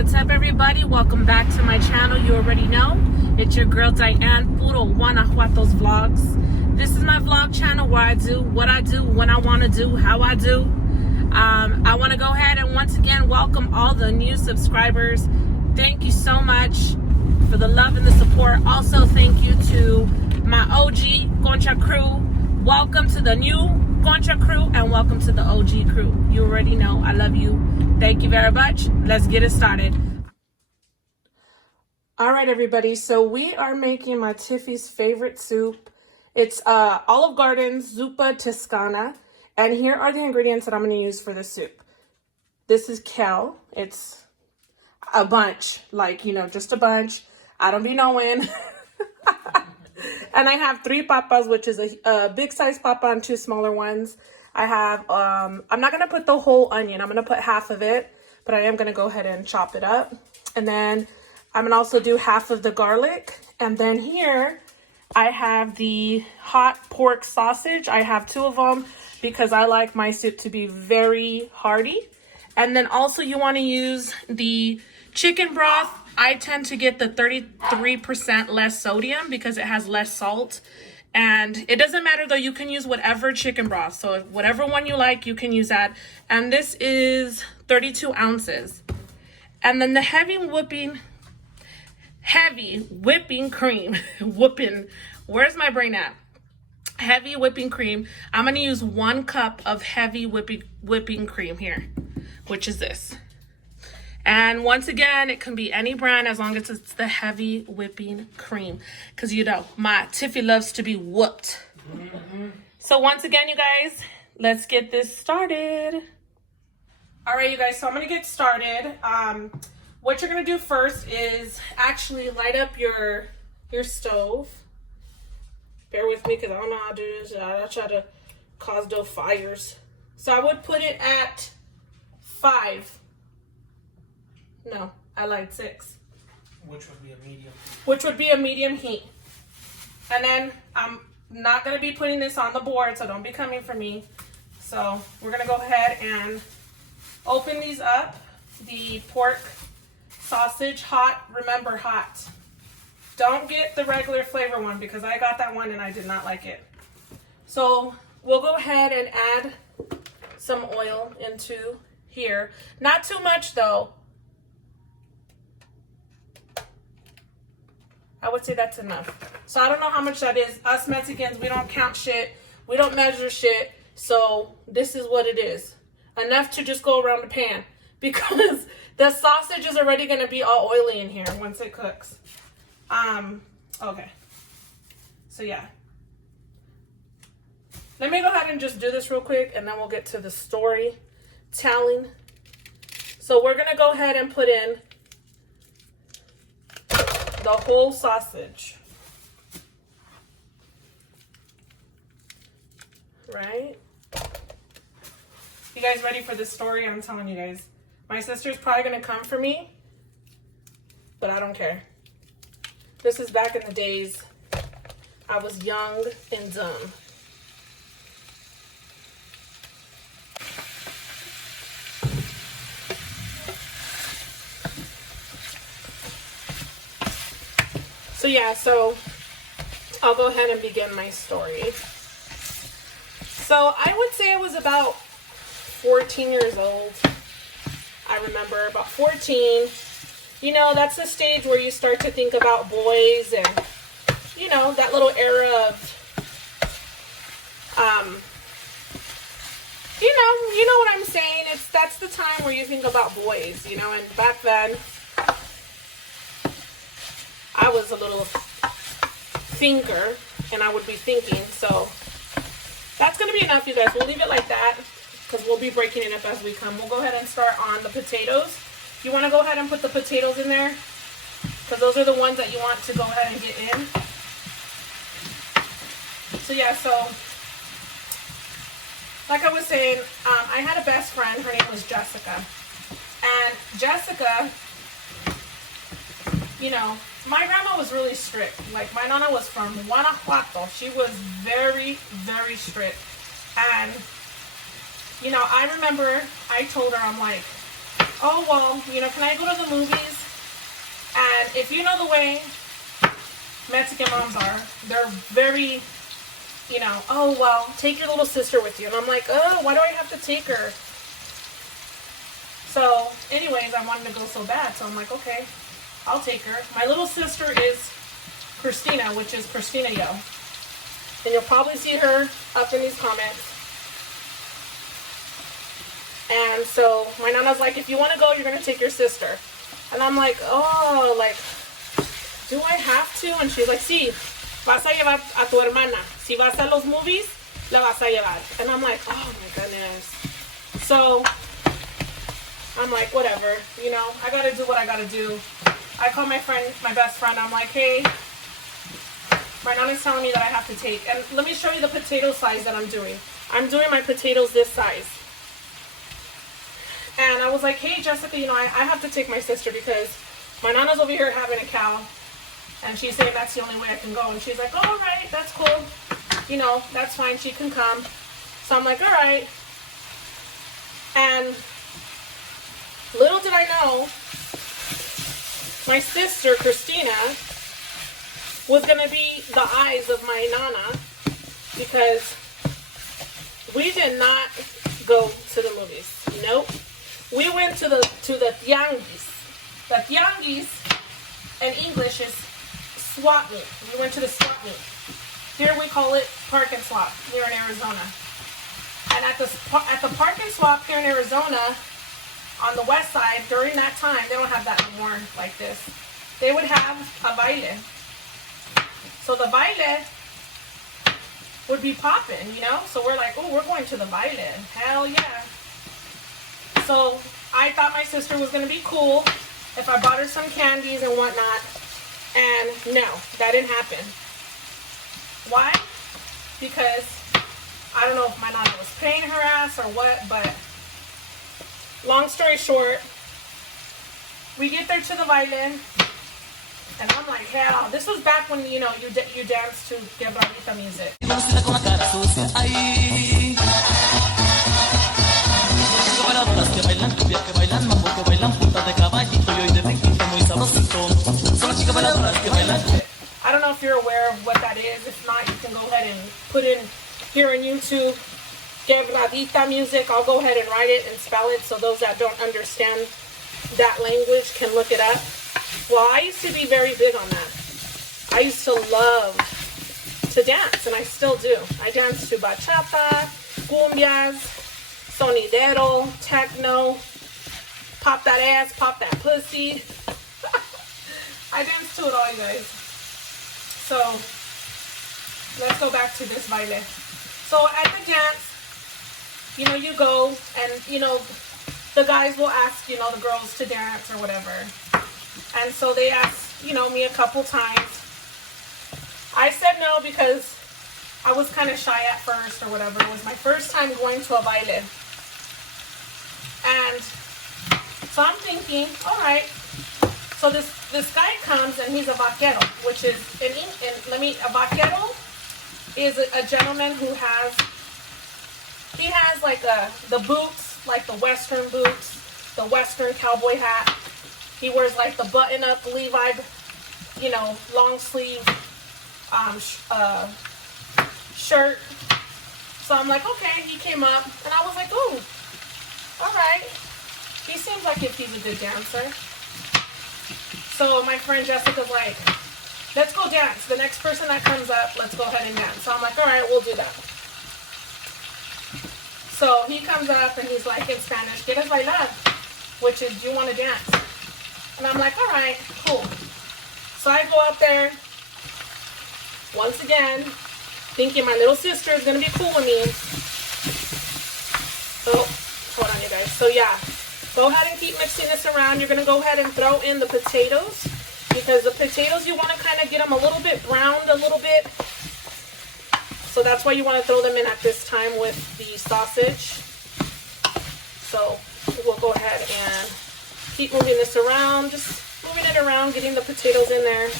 What's up, everybody? Welcome back to my channel. You already know it's your girl Diane, Puro Guanajuato's vlogs. This is my vlog channel where I do what I do, when I want to do, how I do. I want to go ahead and once again welcome all the new subscribers. Thank you so much for the love and the support. Also, thank you to my OG Concha crew. Welcome to the new Concha crew and welcome to the OG crew. You already know I love you. Thank you very much. Let's get it started. All right, everybody. So we are making my Tiffy's favorite soup. It's Olive Garden's Zuppa Toscana. And here are the ingredients that I'm going to use for the soup. This is kale. It's a bunch, like, you know, just a bunch. I don't be knowing. And I have 3 papas, which is a big size papa and 2 smaller ones. I have, I'm not going to put the whole onion. I'm going to put half of it, but I am going to go ahead and chop it up. And then I'm going to also do half of the garlic. And then here I have the hot pork sausage. I have 2 of them because I like my soup to be very hearty. And then also you want to use the chicken broth. I tend to get the 33% less sodium because it has less salt. And it doesn't matter though, you can use whatever chicken broth. So whatever one you like, you can use that. And this is 32 ounces. And then the heavy whipping cream, where's my brain at? Heavy whipping cream. I'm gonna use 1 cup of heavy whipping cream here, which is this. And once again, it can be any brand as long as it's the heavy whipping cream. Because, you know, my Tiffy loves to be whooped. So once again, you guys, let's get this started. All right, you guys, so I'm going to get started. What you're going to do first is actually light up your stove. Bear with me because I don't know how to do this. I try to cause no fires. So I would put it at 5. No, I lied 6. Which would be a medium. Which would be a medium heat. And then I'm not going to be putting this on the board, so don't be coming for me. So we're going to go ahead and open these up. The pork sausage, hot. Remember, hot. Don't get the regular flavor one because I got that one and I did not like it. So we'll go ahead and add some oil into here. Not too much though. I would say that's enough. So I don't know how much that is. Us Mexicans, we don't count shit. We don't measure shit. So this is what it is. Enough to just go around the pan. Because the sausage is already going to be all oily in here once it cooks. Okay. So yeah. Let me go ahead and just do this real quick. And then we'll get to the story telling. So we're going to go ahead and put in the whole sausage, right? You guys ready for this story? I'm telling you guys. My sister's probably going to come for me, but I don't care. This is back in the days I was young and dumb. So yeah, so I'll go ahead and begin my story. So I would say I was about 14 years old. I remember about 14. You know, that's the stage where you start to think about boys and, you know, that little era of, you know what I'm saying? That's the time where you think about boys, you know, and back then, I was a little thinker, and I would be thinking, so that's going to be enough, you guys. We'll leave it like that, because we'll be breaking it up as we come. We'll go ahead and start on the potatoes. You want to go ahead and put the potatoes in there, because those are the ones that you want to go ahead and get in. So yeah, so like I was saying, I had a best friend. Her name was Jessica. And Jessica, you know, my grandma was really strict. Like, my nana was from Guanajuato. She was very, very strict. And, you know, I remember I told her, I'm like, oh, well, you know, can I go to the movies? And if you know the way Mexican moms are, they're very, you know, oh, well, take your little sister with you. And I'm like, oh, why do I have to take her? So, anyways, I wanted to go so bad. So I'm like, okay, I'll take her. My little sister is Christina, which is Christina Yo. And you'll probably see her up in these comments. And so my nana's like, if you want to go, you're going to take your sister. And I'm like, oh, like, do I have to? And she's like, sí, vas a llevar a tu hermana. Si vas a los movies, la vas a llevar. And I'm like, oh my goodness. So I'm like, whatever, you know, I got to do what I got to do. I call my friend, my best friend. I'm like, hey, my nana's telling me that I have to take. And let me show you the potato size that I'm doing. I'm doing my potatoes this size. And I was like, hey, Jessica, you know, I have to take my sister because my nana's over here having a cow. And she's saying that's the only way I can go. And she's like, oh, all right, that's cool. You know, that's fine. She can come. So I'm like, all right. And little did I know, my sister, Christina, was going to be the eyes of my nana because we did not go to the movies. Nope. We went to the tianguis. The tianguis in English is swap meet. We went to the swap meet. Here we call it park and swap here in Arizona. And at the park and swap here in Arizona, on the west side, during that time, they don't have that anymore like this. They would have a baile. So the baile would be popping, you know? So we're like, oh, we're going to the baile. Hell yeah. So I thought my sister was going to be cool if I bought her some candies and whatnot. And no, that didn't happen. Why? Because I don't know if my nana was paying her ass or what, but long story short, we get there to the baile, and I'm like, hell, this was back when, you know, you danced to quebradita music. I don't know if you're aware of what that is. If not, you can go ahead and put in here on YouTube quebradita music. I'll go ahead and write it and spell it so those that don't understand that language can look it up. Well, I used to be very big on that. I used to love to dance, and I still do. I dance to bachata, cumbias, sonidero, techno, pop that ass, pop that pussy. I dance to it all, you guys. So, let's go back to this baile. So, at the dance, you know, you go, and, you know, the guys will ask, you know, the girls to dance or whatever. And so they asked, you know, me a couple times. I said no because I was kind of shy at first or whatever. It was my first time going to a baile. And so I'm thinking, all right. So this guy comes and he's a vaquero, which is, a vaquero is a gentleman who has, he has like the boots, like the Western boots, the Western cowboy hat. He wears like the button-up Levi, you know, long sleeve shirt. So I'm like, okay, he came up, and I was like, ooh, all right. He seems like if he's a good dancer. So my friend Jessica's like, let's go dance. The next person that comes up, let's go ahead and dance. So I'm like, all right, we'll do that. So he comes up and he's like in Spanish, ¿quieres bailar? Which is, do you want to dance? And I'm like, all right, cool. So I go up there, once again, thinking my little sister is going to be cool with me. Oh, hold on, you guys. So yeah, go ahead and keep mixing this around. You're going to go ahead and throw in the potatoes, because the potatoes, you want to kind of get them a little bit browned a little bit. So that's why you want to throw them in at this time with the sausage. So we'll go ahead and keep moving this around, just moving it around, getting the potatoes in there.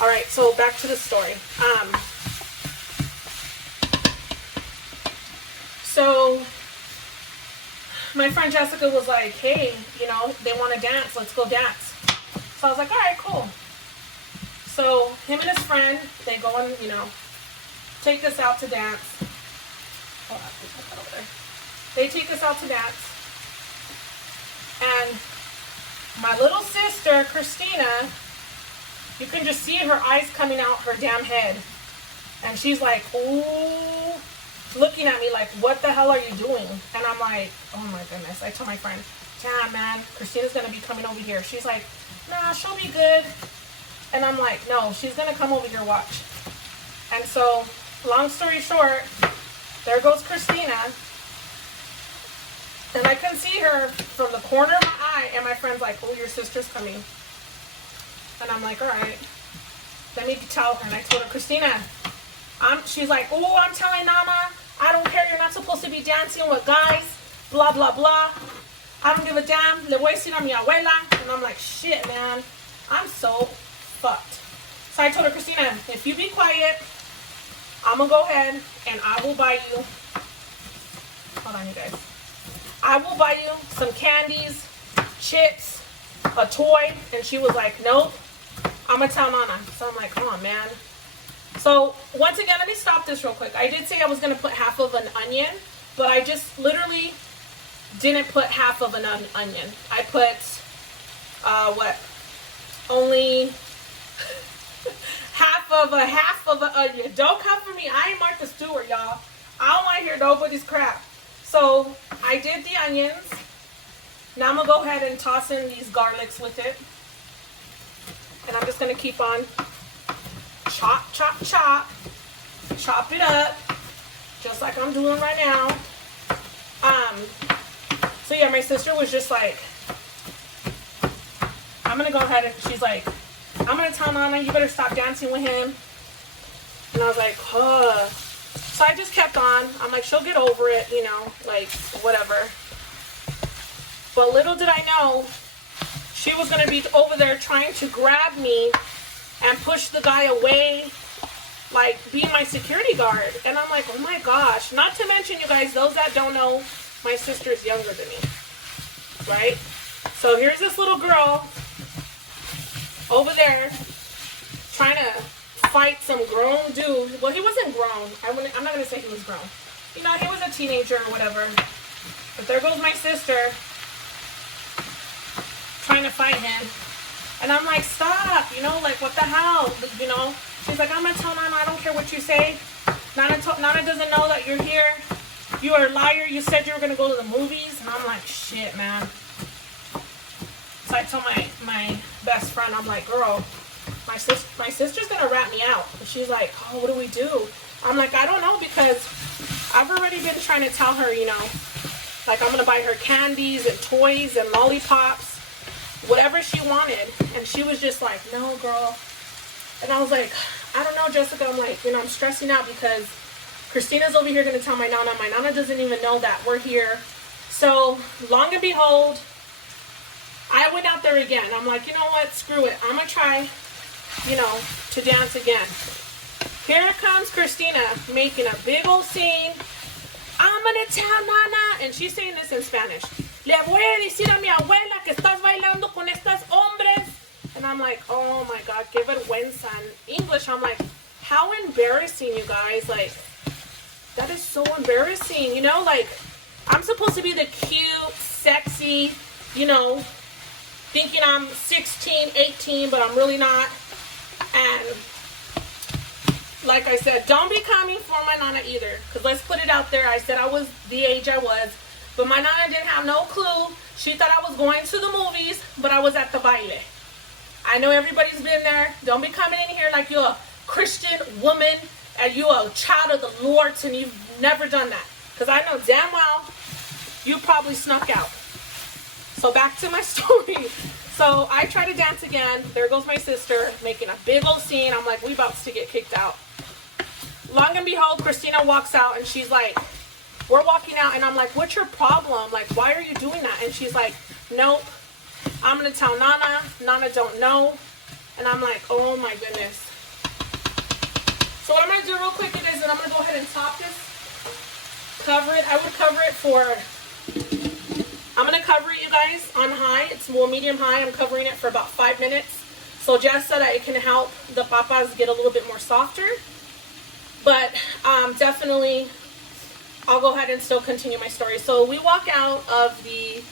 All right, so back to the story. So my friend Jessica was like, hey, you know, they want to dance. Let's go dance. So I was like, all right, cool. So him and his friend, they go and, you know, take us out to dance. Hold on, put that over there. They take us out to dance. And my little sister, Christina, you can just see her eyes coming out her damn head. And she's like, ooh, looking at me like, what the hell are you doing? And I'm like, oh my goodness. I told my friend, damn, man, Christina's going to be coming over here. She's like, nah, she'll be good. And I'm like, no, she's going to come over here, watch. And so, long story short, there goes Christina. And I can see her from the corner of my eye. And my friend's like, oh, your sister's coming. And I'm like, all right, let me tell her. And I told her, Christina, she's like, oh, I'm telling Mama, I don't care. You're not supposed to be dancing with guys, blah, blah, blah. I don't give a damn. Le voy a decir a mi abuela. And I'm like, shit, man. I'm so fucked. So I told her, Christina, if you be quiet, I'm going to go ahead and I will buy you. Hold on, you guys. I will buy you some candies, chips, a toy. And she was like, nope, I'm going to tell Nana. So I'm like, come on, man. So once again, let me stop this real quick. I did say I was going to put half of an onion, but I just literally didn't put half of an onion. I put, only half of an onion. Don't come for me. I ain't Martha Stewart, y'all. I don't want to hear nobody's crap. So I did the onions. Now I'm going to go ahead and toss in these garlics with it. And I'm just going to keep on chop, chop, chop. Chop it up. Just like I'm doing right now. So yeah, my sister was just like, I'm going to go ahead and she's like, I'm going to tell Nana, you better stop dancing with him. And I was like, huh. So I just kept on. I'm like, she'll get over it, you know, like, whatever. But little did I know, she was going to be over there trying to grab me and push the guy away, like, be my security guard. And I'm like, oh my gosh. Not to mention, you guys, those that don't know, my sister's younger than me, right? So here's this little girl over there trying to fight some grown dude. Well, he wasn't grown. I'm not going to say he was grown. You know, he was a teenager or whatever. But there goes my sister trying to fight him. And I'm like, stop, you know, like, what the hell, you know? She's like, I'm going to tell Nana, I don't care what you say. Nana doesn't know that you're here. You are a liar. You said you were going to go to the movies. And I'm like, shit, man. So I told my best friend, I'm like, girl, my sister's going to rat me out. And she's like, oh, what do we do? I'm like, I don't know, because I've already been trying to tell her, you know, like, I'm going to buy her candies and toys and lollipops, whatever she wanted. And she was just like, no, girl. And I was like, I don't know, Jessica. I'm like, you know, I'm stressing out because Christina's over here going to tell my Nana. My Nana doesn't even know that we're here. So, long and behold, I went out there again. I'm like, you know what? Screw it. I'm going to try, you know, to dance again. Here comes Christina making a big old scene. I'm going to tell Nana. And she's saying this in Spanish. Le voy a decir a mi abuela que estás bailando con estas hombres. And I'm like, oh my God, qué vergüenza. In English, I'm like, how embarrassing, you guys. Like, that is so embarrassing. You know, like, I'm supposed to be the cute, sexy, you know, thinking I'm 16, 18, but I'm really not. And like I said, don't be coming for my Nana either. Because let's put it out there. I said I was the age I was. But my Nana didn't have no clue. She thought I was going to the movies, but I was at the baile. I know everybody's been there. Don't be coming in here like you're a Christian woman and you're a child of the Lord and you've never done that. Because I know damn well you probably snuck out. So back to my story. So I try to dance again. There goes my sister making a big old scene. I'm like, we about to get kicked out. Long and behold, Christina walks out and she's like, we're walking out and I'm like, what's your problem? Like, why are you doing that? And she's like, nope. I'm going to tell Nana. Nana don't know. And I'm like, oh my goodness. So what I'm going to do real quick is that I'm going to go ahead and top this. Cover it. I would cover it for I'm going to cover it, you guys, on high. It's more medium high. I'm covering it for about 5 minutes. So just so that it can help the papas get a little bit more softer. But definitely, I'll go ahead and still continue my story. So we walk out of the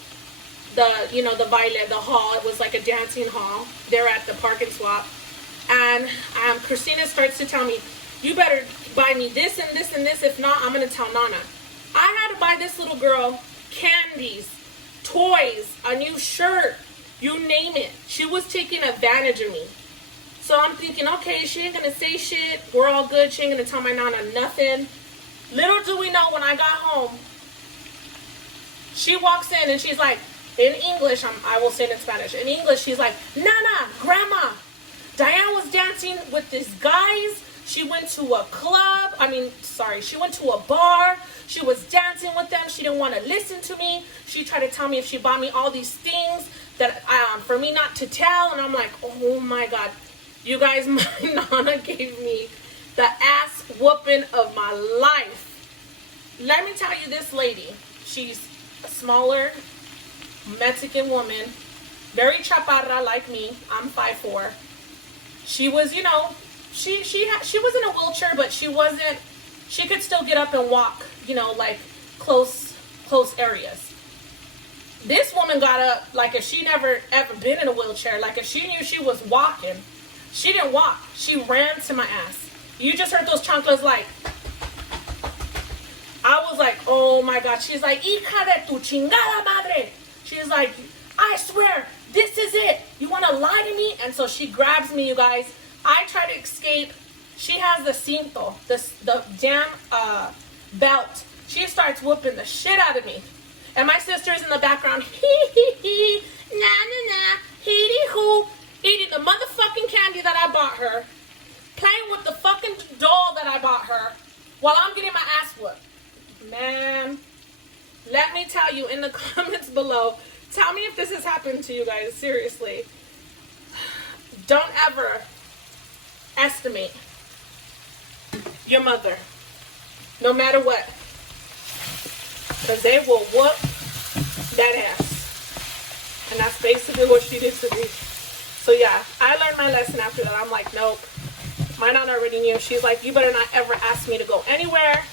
baile, the hall. It was like a dancing hall. They're at the Park and Swap. And Christina starts to tell me, you better buy me this and this and this. If not, I'm going to tell Nana. I had to buy this little girl candies, toys, a new shirt, you name it. She was taking advantage of me. So I'm thinking, okay, she ain't gonna say shit. We're all good. She ain't gonna tell my Nana nothing. Little do we know, when I got home, she walks in and she's like, in English, I will say it in Spanish. In English, she's like, Nana, Grandma, Diane was dancing with these guys. She went to a club. She went to a bar. She was dancing with them. She didn't want to listen to me. She tried to tell me if she bought me all these things that for me not to tell. And I'm like, oh my God. You guys, my Nana gave me the ass whooping of my life. Let me tell you, this lady, she's a smaller Mexican woman, very chaparra like me. I'm 5'4". She was, she was in a wheelchair, but she could still get up and walk, like close areas. This woman got up like if she never ever been in a wheelchair, like if she knew she was walking. She didn't walk. She ran to my ass. You just heard those chanclas like. I was like, oh my God. She's like, hija de tu chingada madre. She's like, I swear, this is it. You want to lie to me? And so she grabs me, you guys. I try to escape. She has the cinto, the damn belt. She starts whooping the shit out of me. And my sister's in the background, hee, na, na, na, hee-hoo, eating the motherfucking candy that I bought her, playing with the fucking doll that I bought her, while I'm getting my ass whooped. Man, let me tell you in the comments below, tell me if this has happened to you guys, seriously. Don't ever estimate your mother, no matter what, because they will whoop that ass. And that's basically what she did to me. So yeah, I learned my lesson after that. I'm like, nope. My Nana already knew. She's like, you better not ever ask me to go anywhere.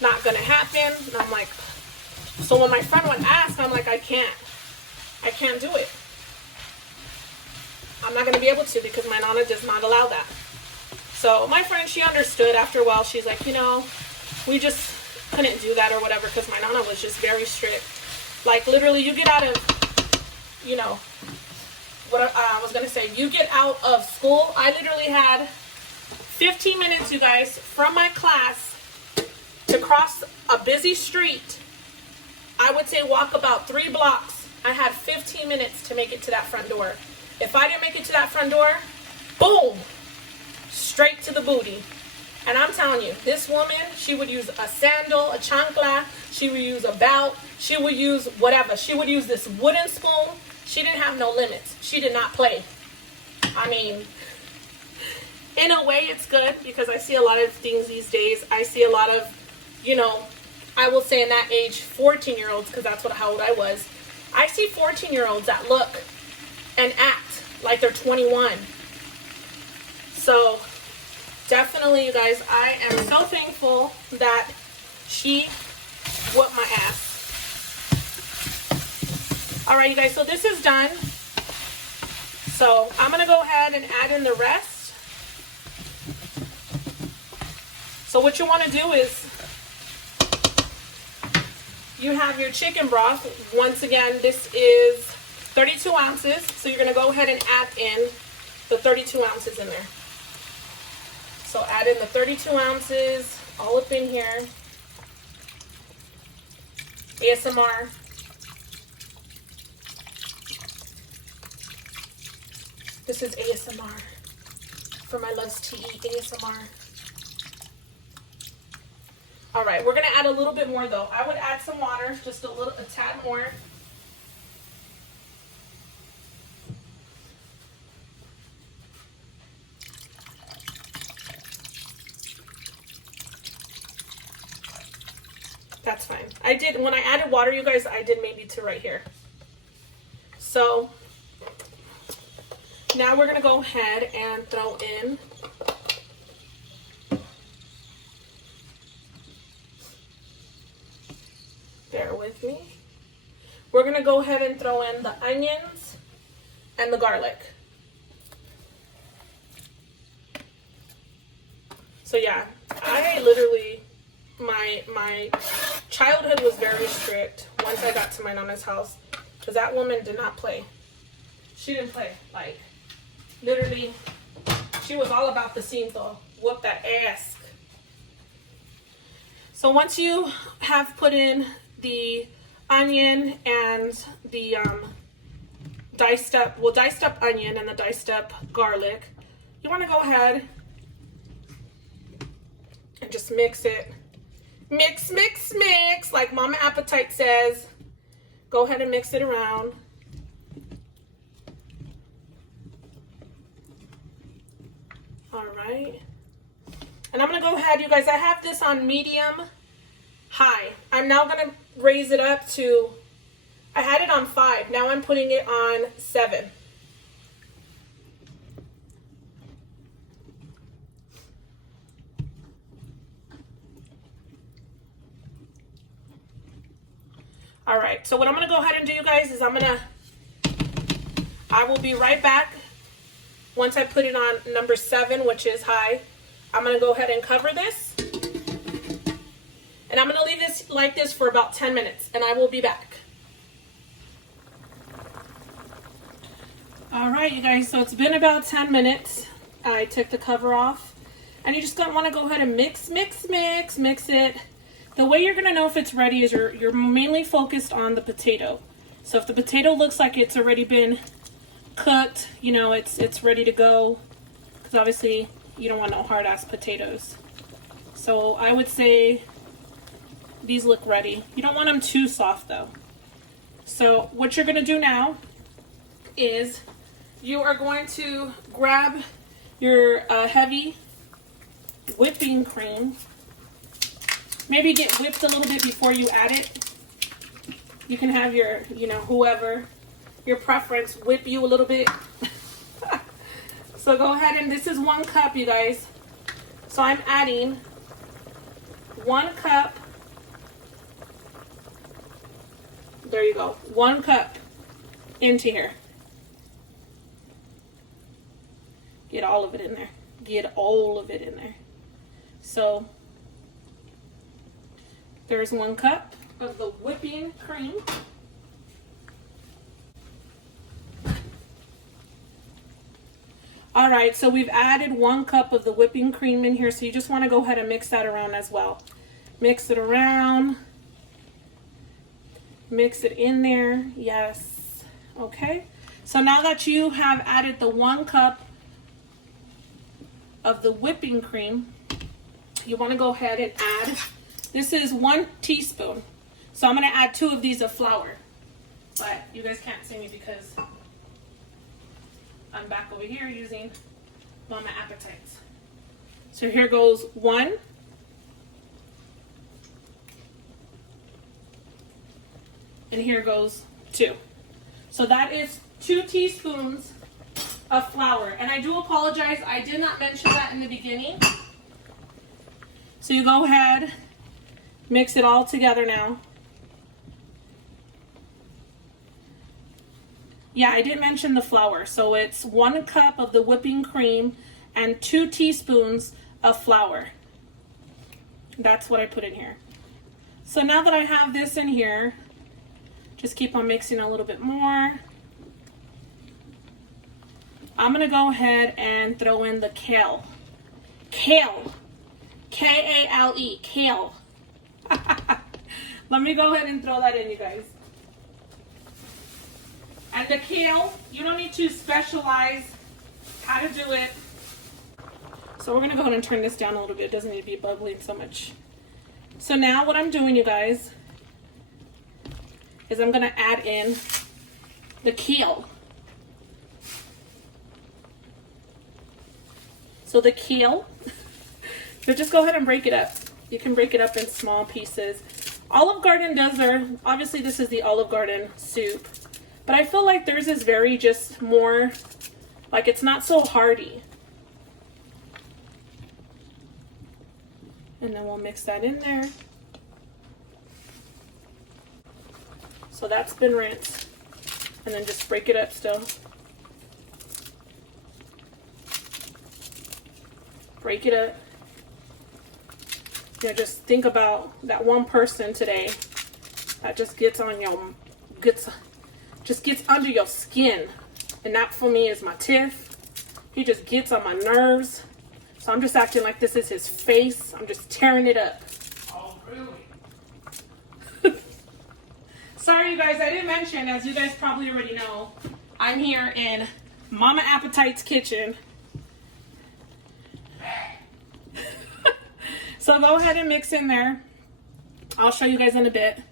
Not gonna happen. And I'm like, so when my friend would ask, I'm like, I can't do it. I'm not gonna be able to, because my Nana does not allow that. So my friend, she understood after a while. She's like, we just couldn't do that or whatever, because my Nana was just very strict. Like literally, you get out of, what I was gonna say, you get out of school. I literally had 15 minutes, you guys, from my class to cross a busy street. I would say walk about 3 blocks. I had 15 minutes to make it to that front door. If I didn't make it to that front door, boom, straight to the booty. And I'm telling you, this woman, she would use a sandal, a chancla, she would use a belt, she would use whatever. She would use this wooden spoon. She didn't have no limits. She did not play. I mean, in a way it's good, because I see a lot of things these days. I see a lot of, I will say in that age, 14-year-olds, because that's how old I was. I see 14-year-olds that look and act like they're 21. So definitely, you guys, I am so thankful that she whooped my ass. All right, you guys, so this is done. So I'm going to go ahead and add in the rest. So what you want to do is, you have your chicken broth. Once again, this is 32 ounces. So you're going to go ahead and add in the 32 ounces in there. So add in the 32 ounces all up in here. ASMR. This is ASMR for my loves to eat. ASMR. All right, we're gonna add a little bit more though. I would add some water, just a tad more. That's fine. I did, when I added water, you guys, I did maybe to right here. So now we're gonna go ahead and throw in bear with me. We're gonna go ahead and throw in the onions and the garlic. So yeah, I literally, my childhood was very strict once I got to my nana's house, because that woman did not play. She didn't play. Like, literally, she was all about the cinto. Whoop that ass. So once you have put in the onion and the diced up onion and the diced up garlic, you want to go ahead and just mix it. Mix, mix, mix, like Mama Appetite says. Go ahead and mix it around. All right. And I'm gonna go ahead, you guys, I have this on medium high. I'm now gonna raise it up to, I had it on 5. Now I'm putting it on 7. All right, so what I'm gonna go ahead and do, you guys, is I will be right back. Once I put it on number 7, which is high, I'm gonna go ahead and cover this. And I'm gonna leave this like this for about 10 minutes, and I will be back. All right, you guys, so it's been about 10 minutes. I took the cover off, and you just gonna wanna go ahead and mix, mix, mix, mix it. The way you're gonna know if it's ready is you're mainly focused on the potato. So if the potato looks like it's already been cooked, you know, it's ready to go, because obviously you don't want no hard ass potatoes. So I would say these look ready. You don't want them too soft though. So what you're gonna do now is you are going to grab your heavy whipping cream. Maybe get whipped a little bit before you add it. You can have your, you know, whoever, your preference, whip you a little bit. So go ahead, and this is 1 cup, you guys. So I'm adding 1 cup. There you go. 1 cup into here. Get all of it in there. Get all of it in there. So there's 1 cup of the whipping cream. All right, so we've added 1 cup of the whipping cream in here, so you just want to go ahead and mix that around as well. Mix it around. Mix it in there. Yes. Okay. So now that you have added the 1 cup of the whipping cream, you want to go ahead and add, this is 1 teaspoon. So I'm going to add 2 of these of flour. But you guys can't see me because I'm back over here using Mama Appetites. So here goes 1. And here goes 2. So that is 2 teaspoons of flour. And I do apologize, I did not mention that in the beginning. So you go ahead, mix it all together now. Yeah, I didn't mention the flour. So it's 1 cup of the whipping cream and 2 teaspoons of flour. That's what I put in here. So now that I have this in here, just keep on mixing a little bit more. I'm gonna go ahead and throw in the kale. Kale. K-A-L-E. Kale. Let me go ahead and throw that in, you guys. And the kale, you don't need to specialize how to do it. So we're gonna go ahead and turn this down a little bit. It doesn't need to be bubbling so much. So now what I'm doing, you guys, is I'm gonna add in the kale. So the kale, so just go ahead and break it up. You can break it up in small pieces. Olive Garden does their, obviously this is the Olive Garden soup, but I feel like theirs is very just more, like it's not so hearty. And then we'll mix that in there. So that's been rinsed. And then just break it up still. Break it up. You know, just think about that one person today that just gets on your, just gets under your skin. And that for me is my Tiff. He just gets on my nerves. So I'm just acting like this is his face. I'm just tearing it up. Oh, really? Sorry, you guys. I didn't mention, as you guys probably already know, I'm here in Mama Appetite's kitchen. So go ahead and mix in there. I'll show you guys in a bit.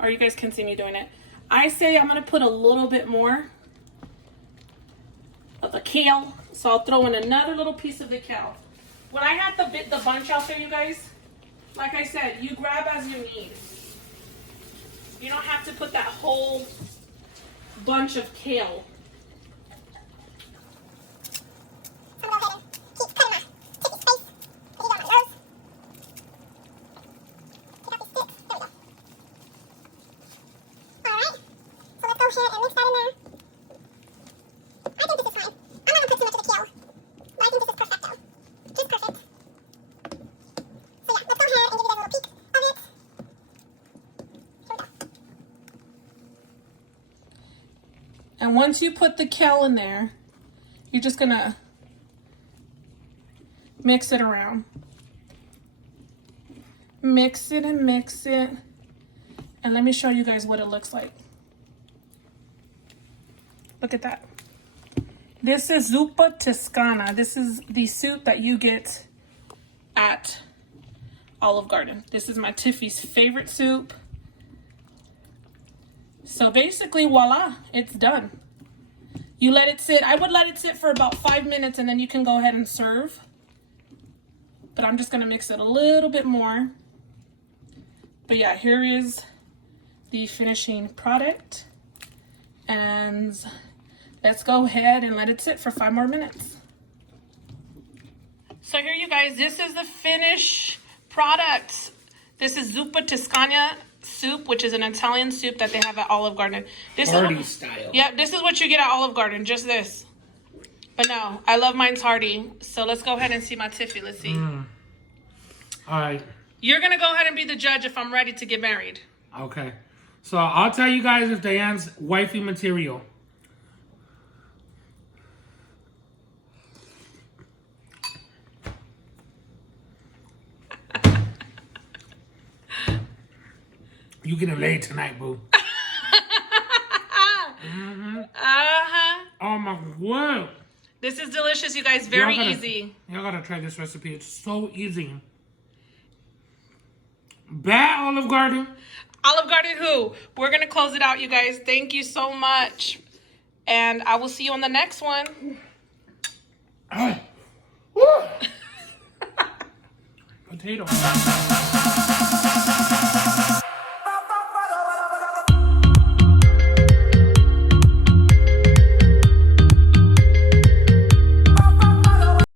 Or you guys can see me doing it. I say I'm going to put a little bit more of the kale. So I'll throw in another little piece of the kale. When I had the bunch out there, you guys, like I said, you grab as you need. You don't have to put that whole bunch of kale. And once you put the kale in there, you're just gonna mix it around. Mix it and mix it. And let me show you guys what it looks like. Look at that. This is Zuppa Toscana. This is the soup that you get at Olive Garden. This is my Tiffy's favorite soup. So basically, voila, it's done. You let it sit. I would let it sit for about 5 minutes and then you can go ahead and serve. But I'm just going to mix it a little bit more. But yeah, here is the finishing product. And let's go ahead and let it sit for 5 more minutes. So here you guys, this is the finished product. This is Zuppa Toscana soup, which is an Italian soup that they have at Olive Garden. This Hearty is style. Yeah, this is what you get at Olive Garden, just this. But no, I love mine's hearty. So let's go ahead and see my Tiffy. Let's see. All right. You're going to go ahead and be the judge if I'm ready to get married. Okay. So I'll tell you guys if Diane's wifey material. You getting laid tonight, boo. Oh my word. This is delicious, you guys. Very easy. Y'all gotta try this recipe. It's so easy. Bad Olive Garden. Olive Garden who? We're going to close it out, you guys. Thank you so much. And I will see you on the next one. Potato.